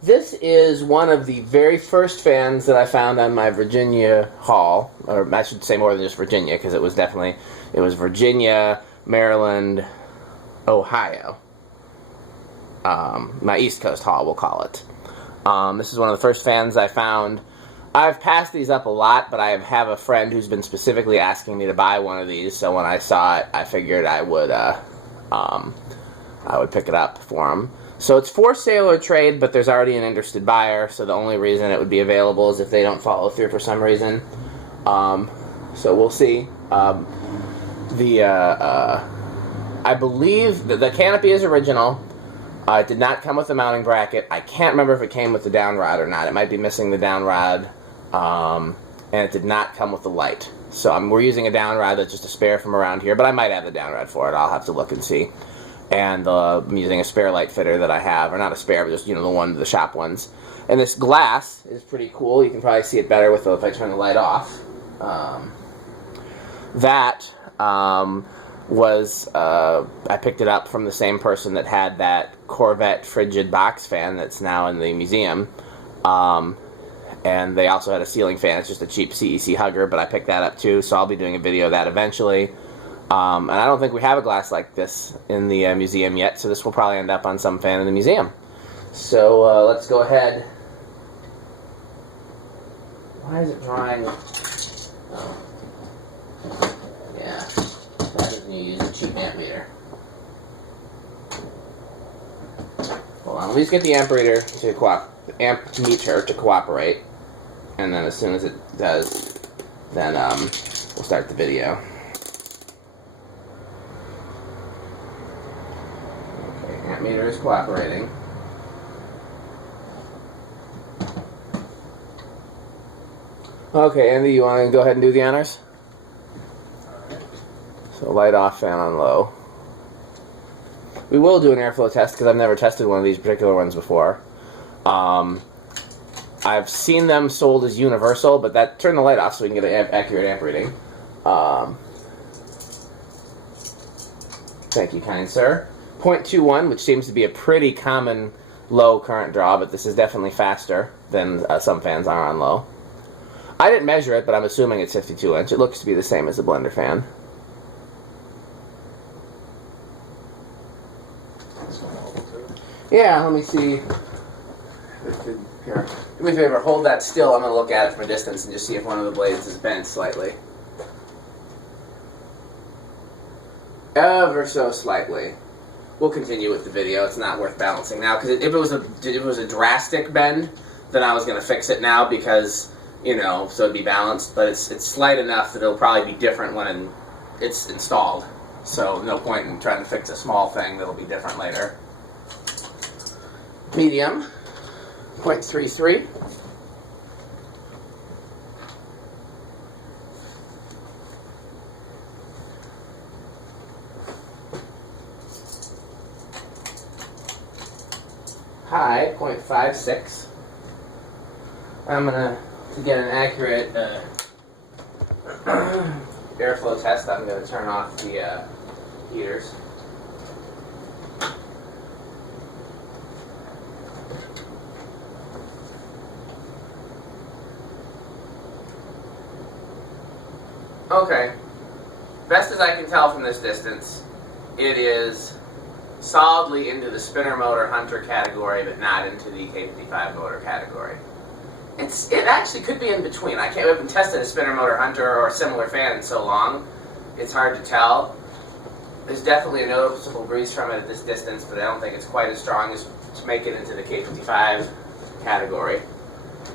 This is one of the very first fans that I found on my Virginia haul, or I should say more than just Virginia, because it was Virginia, Maryland, Ohio. My East Coast haul, we'll call it. This is one of the first fans I found. I've passed these up a lot, but I have a friend who's been specifically asking me to buy one of these, so when I saw it, I figured I would pick it up for him. So it's for sale or trade, but there's already an interested buyer, so the only reason it would be available is if they don't follow through for some reason. So we'll see. I believe that the canopy is original. It did not come with a mounting bracket. I can't remember if it came with the down rod or not. It might be missing the down rod, and it did not come with the light. So we're using a down rod that's just a spare from around here, but I might have the down rod for it. I'll have to look and see. And I'm using a spare light fitter that I have, or not a spare, but just the shop ones. And this glass is pretty cool. You can probably see it better if I turn the light off. I picked it up from the same person that had that Corvette frigid box fan that's now in the museum. And they also had a ceiling fan. It's just a cheap CEC hugger, but I picked that up too, so I'll be doing a video of that eventually. And I don't think we have a glass like this in the museum yet, so this will probably end up on some fan in the museum. So let's go ahead. Why is it drawing? Oh. Yeah. Why doesn't you use a cheap amp meter? Hold on, let's get the amp meter to cooperate, and then as soon as it does, then we'll start the video. Amp meter is cooperating. Okay, Andy, you want to go ahead and do the honors? Alright. So light off, fan on low. We will do an airflow test because I've never tested one of these particular ones before. I've seen them sold as universal, but turn the light off so we can get an accurate amp reading. Thank you, kind sir. 0.21, which seems to be a pretty common low current draw, but this is definitely faster than some fans are on low. I didn't measure it, but I'm assuming it's 52 inch. It looks to be the same as the blender fan. Yeah, let me see. Here, do me a favor, hold that still. I'm going to look at it from a distance and just see if one of the blades is bent slightly. Ever so slightly. We'll continue with the video. It's not worth balancing now, because if it was a drastic bend, then I was going to fix it now because, so it'd be balanced. But it's slight enough that it'll probably be different when it's installed. So no point in trying to fix a small thing that'll be different later. Medium, 0.33. High, 0.56. I'm to get an accurate airflow test, I'm going to turn off the heaters. Okay, best as I can tell from this distance, it is solidly into the spinner motor hunter category, but not into the K55 motor category. It actually could be in between. I haven't tested a spinner motor hunter or a similar fan in so long. It's hard to tell. There's definitely a noticeable breeze from it at this distance, but I don't think it's quite as strong as to make it into the K55 category.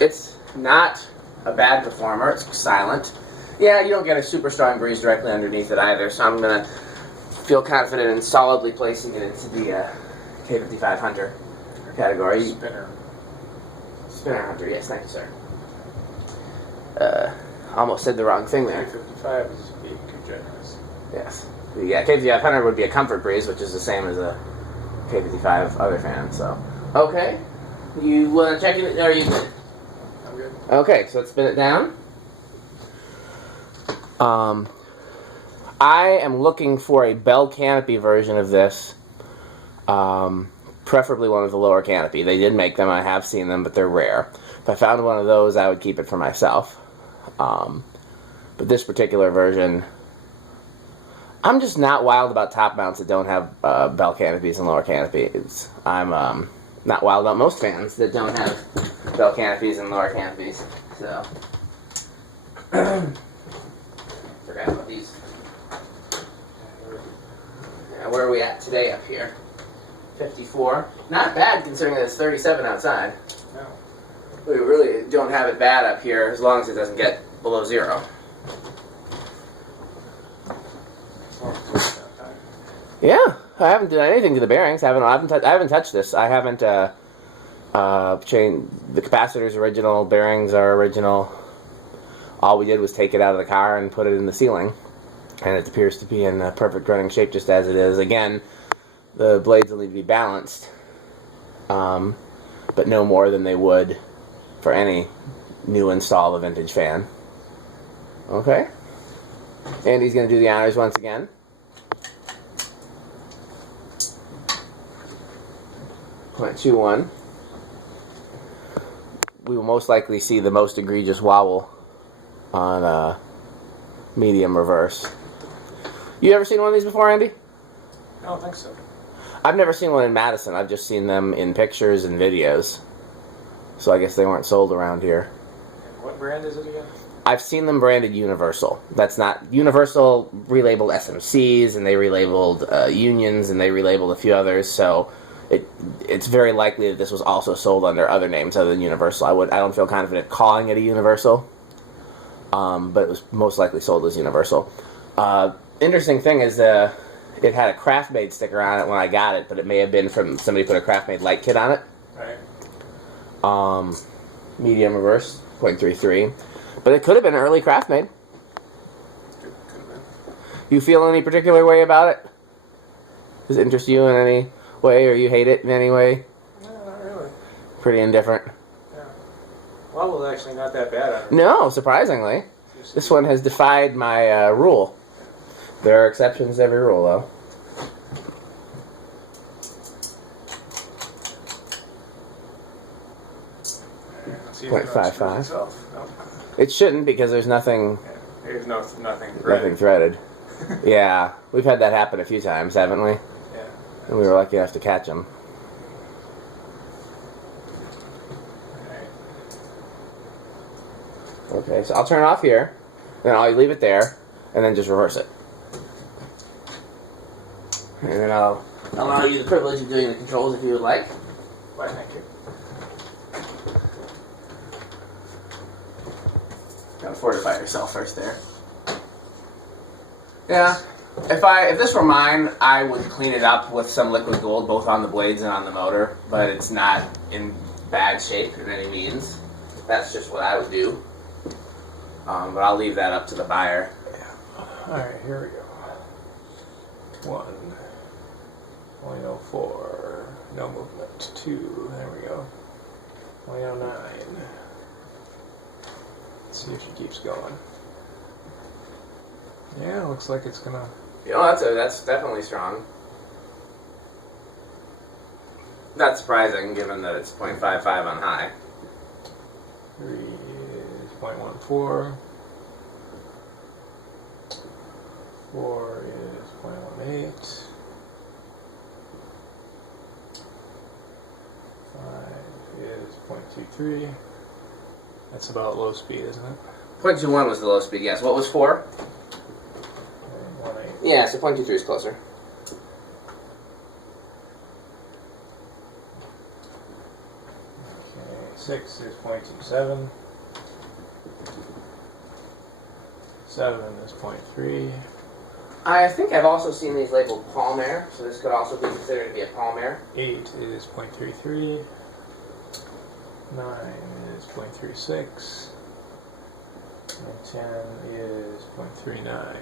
It's not a bad performer. It's silent. Yeah, you don't get a super strong breeze directly underneath it either, so I'm going to feel confident in solidly placing it into the K55 Hunter category. Spinner Hunter, yes, thank you, sir. Almost said the wrong thing there. K55 is being too generous. Yes. The K55 Hunter would be a comfort breeze, which is the same as a K55 other fan, so. Okay. You want to check it, or are you good? I'm good. Okay, so let's spin it down. I am looking for a bell canopy version of this. preferably one with a lower canopy. They did make them, I have seen them, but they're rare. If I found one of those, I would keep it for myself. But this particular version, I'm just not wild about top mounts that don't have bell canopies and lower canopies. I'm not wild about most fans that don't have bell canopies and lower canopies. So, forgot about these. Now, where are we at today up here? 54. Not bad considering that it's 37 outside. No. We really don't have it bad up here as long as it doesn't get below 0. Yeah, I haven't done anything to the bearings. I haven't touched this. I haven't changed. The capacitor's original, bearings are original. All we did was take it out of the car and put it in the ceiling, and it appears to be in perfect running shape just as it is. Again, the blades will need to be balanced, but no more than they would for any new install of a vintage fan. Okay. Andy's going to do the honors once again. .21. We will most likely see the most egregious wobble on medium reverse. You ever seen one of these before, Andy? I don't think so. I've never seen one in Madison. I've just seen them in pictures and videos. So I guess they weren't sold around here. What brand is it again? I've seen them branded Universal. That's not... Universal relabeled SMCs, and they relabeled Unions, and they relabeled a few others, so it's very likely that this was also sold under other names other than Universal. I don't feel confident calling it a Universal, but it was most likely sold as Universal. Interesting thing is it had a Craft-Made sticker on it when I got it, but it may have been from somebody put a Craft-Made light kit on it. Right. Medium reverse, 0.33. But it could have been early Craft-Made. Could have been. You feel any particular way about it? Does it interest you in any way, or you hate it in any way? No, not really. Pretty indifferent. Yeah. Wobble's actually not that bad on it. No, surprisingly. This one has defied my rule. There are exceptions to every rule, though. Let's see if 0.55. Nope. It shouldn't, because there's nothing... Yeah, there's nothing Nothing threaded. Yeah, we've had that happen a few times, haven't we? Yeah. And we were lucky enough to catch them. Alright. Okay, so I'll turn it off here, then I'll leave it there, and then just reverse it. And then I'll allow you the privilege of doing the controls if you would like. Why, thank you. Gotta fortify yourself first there. Yeah, if this were mine, I would clean it up with some liquid gold, both on the blades and on the motor, but it's not in bad shape in any means. That's just what I would do. But I'll leave that up to the buyer. Yeah. Alright, here we go. 1.04. No movement. 2. There we go. 0.09. Let's see if she keeps going. Yeah, looks like it's gonna... That's definitely strong. Not surprising, given that it's 0.55 on high. 3 is 0.14. 4 is 0.18. 5 is 0.23. That's about low speed, isn't it? 0.21 was the low speed, yes. What was 4? 1.8. Yeah, so 0.23 is closer. Okay, 6 is 0.27. 7 is 0.3. I think I've also seen these labeled palm air, so this could also be considered to be a palm air. 8 is 0.33. 9 is 0.36. And 10 is 0.39.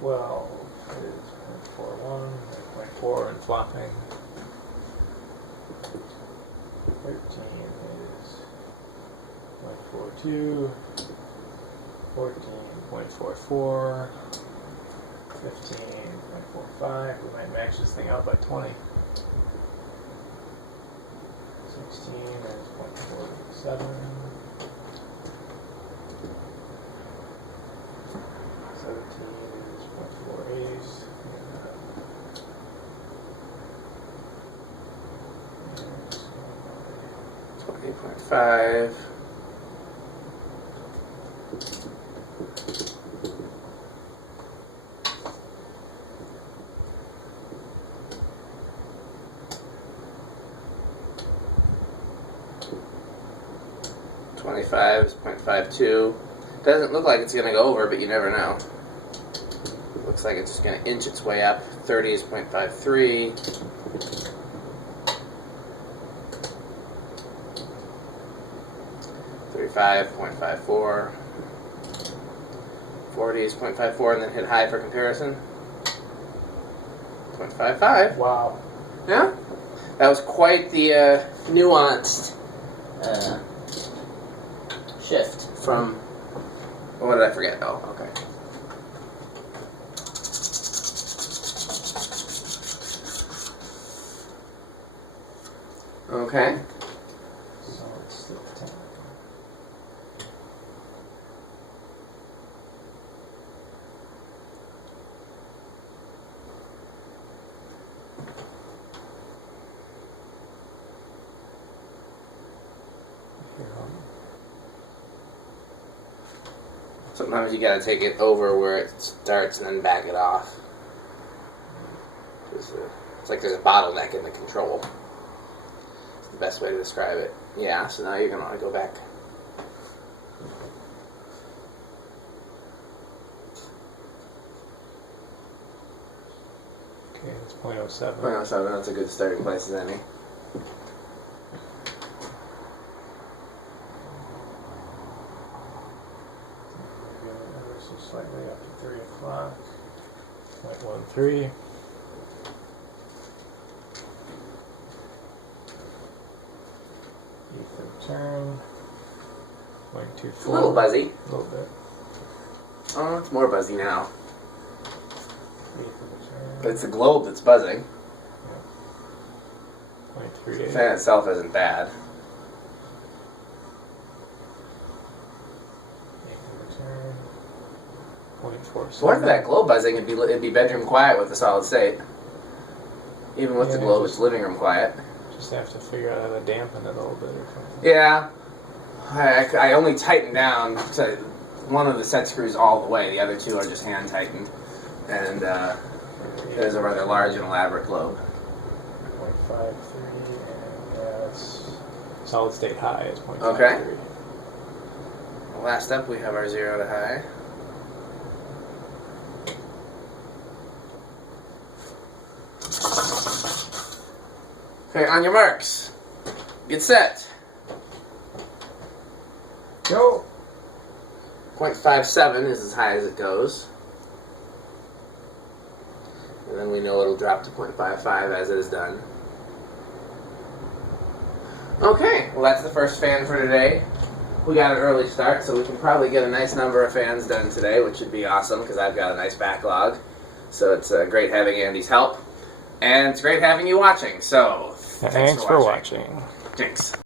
12 is 0.41, 0.4 and flopping. 13 is 0.42. 14.44, 15.45. We might max this thing out by 20. 16 is 0.47. 17 is 0.48. 20.5. .5 is 0.52. Doesn't look like it's going to go over, but you never know. Looks like it's just going to inch its way up. 30 is 0.53. 35, 0.54. 40 is 0.54, and then hit high for comparison. 0.55. Wow. Yeah? That was quite the nuanced shift from... What did I forget? Oh, okay. Okay. So it's the 10. Sometimes you gotta take it over where it starts and then back it off. It's like there's a bottleneck in the control. It's the best way to describe it. Yeah, so now you're gonna want to go back. Okay, it's 0.07. 0.07, that's a good starting place as any. Slightly up to 3 o'clock. 0.13. Eighth of turn. 0.24. It's a little buzzy. A little bit. Oh, it's more buzzy now. Eighth of the turn. But it's the globe that's buzzing. Yeah. The 0.38. fan itself isn't bad. Eighth of the turn. 0.47. So for that globe buzzing, it'd be bedroom quiet with the solid state. Even with the globe, it's living room quiet. Just have to figure out how to dampen it a little bit or something. Yeah. I only tightened down to one of the set screws all the way. The other two are just hand tightened. And it is a rather large and elaborate globe. 0.53, and that's solid state high is 0.53. Okay. Last up, we have our 0 to high. Okay, on your marks. Get set. Go! 0.57 is as high as it goes. And then we know it'll drop to 0.55 as it is done. Okay, well that's the first fan for today. We got an early start, so we can probably get a nice number of fans done today, which would be awesome because I've got a nice backlog. So it's great having Andy's help. And it's great having you watching, so Thanks for watching. Jinx.